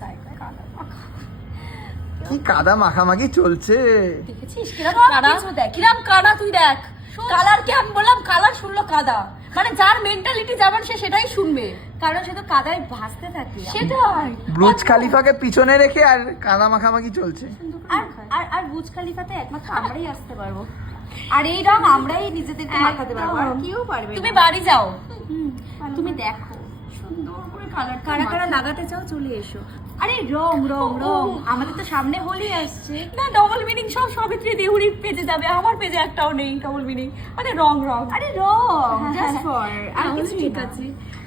জায়গায় কাদা মাখা। কি কাদা মাখামাখি চলছে। দেখেছিস কিরম কাদা, কিরম কাদা তুই দেখ। কালারকে আমি বললাম কালার শুনলো কাদা, মানে যার মেন্টালিটি যেমন সে সেটাই শুনবে, কারণ সে তো কাদায় ভাসতে থাকে। সেটাই বুর্জ খালিফাকে পিছনে রেখে আর কাদা মাখামাখি চলছে। আর বুর্জ খালিফাতে একমাত্র আমরাই আসতে পারবো, আর এই রং আমরাই নিজেদেরকে মাখাতে পারবো, আর কেউ পারবে। তুমি বাড়ি যাও, তুমি দেখো সুন্দর করে কালার কারা কারা লাগাতে চাও চলে এসো। আরে রং রং রং, আমাদের তো সামনে হোলি আসছে না। ডবল মিনিং সব সাবিত্রী দেহুরি পেজে যাবে, আমার পেজে একটাও নেই ডবল মিনিং, মানে রং রং। আরে রং জাস্ট ফর, আর কিছু ঠিক আছে।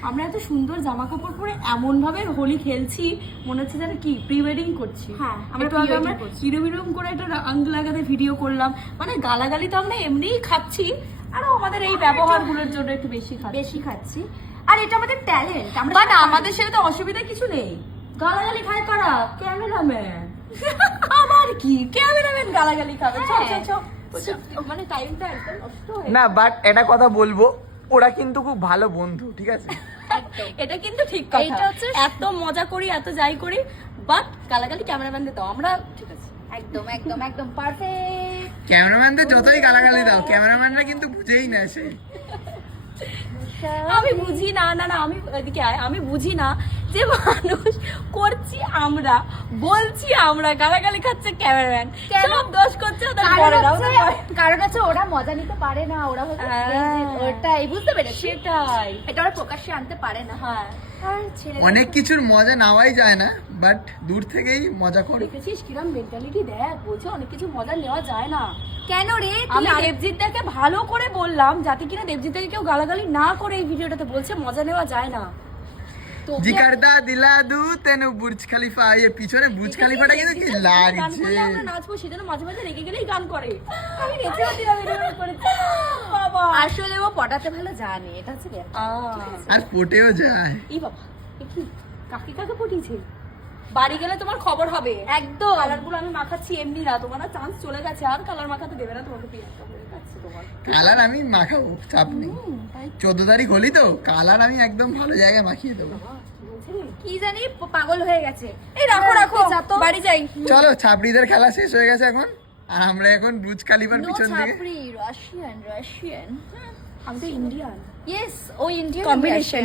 আমরা এত সুন্দর জামা কাপড় পরে এমন ভাবে হোলি খেলছি, মনে হচ্ছে যেন কি প্রি ওয়েডিং করছি। হ্যাঁ, আমরা হিরোইন করে একটা রং লাগাতে ভিডিও করলাম, মানে গালাগালি তো আমরা এমনিই খাচ্ছি, আরো আমাদের এই ব্যবহারগুলোর জন্য একটু বেশি খাচ্ছি। আর এটা আমাদের ট্যালেন্ট, আমরা না, আমাদের সেটা তো অসুবিধা কিছু নেই। গালাগালি খায় কারা? ক্যামেরাম্যান। আবার কি ক্যামেরাম্যান গালাগালি খাবে? মানে টাইমটা একদম নষ্ট হয়ে না, বাট এটা কথা বলবো, ওরা কিন্তু খুব ভালো বন্ধু, ঠিক আছে? এটা কিন্তু ঠিক কথা। এটা হচ্ছে এত মজা করি, এত যাই করি, বাট গালাগালি ক্যামেরাম্যানদের দাও, আমরা ঠিক আছে। একদম একদম একদম পারফেক্ট। ক্যামেরাম্যানদের যতই গালাগালি দাও, ক্যামেরাম্যানরা কিন্তু বুঝেই না সে। আমি বুঝি না, না না, আমি এদিকে আয়, আমি বুঝি না যে মানুষ করছি আমরা, বলছি আমরা, গালাগালি খাচ্ছে ক্যামেরাম্যান, সব দোষ করছে ওদের বড়রাও। কারণ হচ্ছে ওরা মজা নিতে পারে না, ওরা ওটাই বুঝতে পেরে, সেটাই, এটা ওরা প্রকাশ্যে আনতে পারে না। হ্যাঁ, অনেক কিছুর মজা নেওয়াই যায় না, বাট দূর থেকেই মজা করে। দেখেছিস কিরম মেন্টালিটি, দেখ বলছে অনেক কিছু মজা নেওয়া যায় না। কেন রে? আমি দেবজিৎদাকে ভালো করে বললাম যাতে কিনা দেবজিৎদাকে কেউ গালাগালি না করে এই ভিডিওটাতে, বলছে মজা নেওয়া যায় না। জিকারদা দিলা দু তেনু বুর্জ খলিফা, এই পিছনে বুর্জ খলিফাটা কিন্তু কি লাগছে। আমরা নাচবো, সেজন্য মাঝে মাঝে রেগে গেলেই গান করে। আমি নেচেও দিলাম, এরকম করে। বাবা আসলে ও পটাতে ভালো জানে, এটা হচ্ছে আর পটেও যায়। এই বাবা, কি কাকে কাকে পটিয়েছে? বাড়ি গেলে তোমার খবর হবে একদম। কালারগুলো আমি মাখাচ্ছি এমনি না, তোমার না চান্স চলে গেছে, আর কালার মাখাতে দেবে না তোমাকে। পিয়াজটা হয়ে যাচ্ছে তোমার। কালার আমি মাখাবো, চাপ নেই। 14 তারিখ হলি তো, কালার আমি একদম ভালো জায়গায় মাখিয়ে দেবো। কি জানি পাগল হয়ে গেছে। এই রাখো রাখো, বাড়ি যাই। চলো, ছাপড়িদের খেলা শেষ হয়ে গেছে এখন, আর আমরা এখন বুর্জ খলিফার পিছন দিকে। ছাপড়ি রাশিয়ান, আমি তো ইন্ডিয়ান। ইয়েস, ও ইন্ডিয়ান কম্বিনেশন।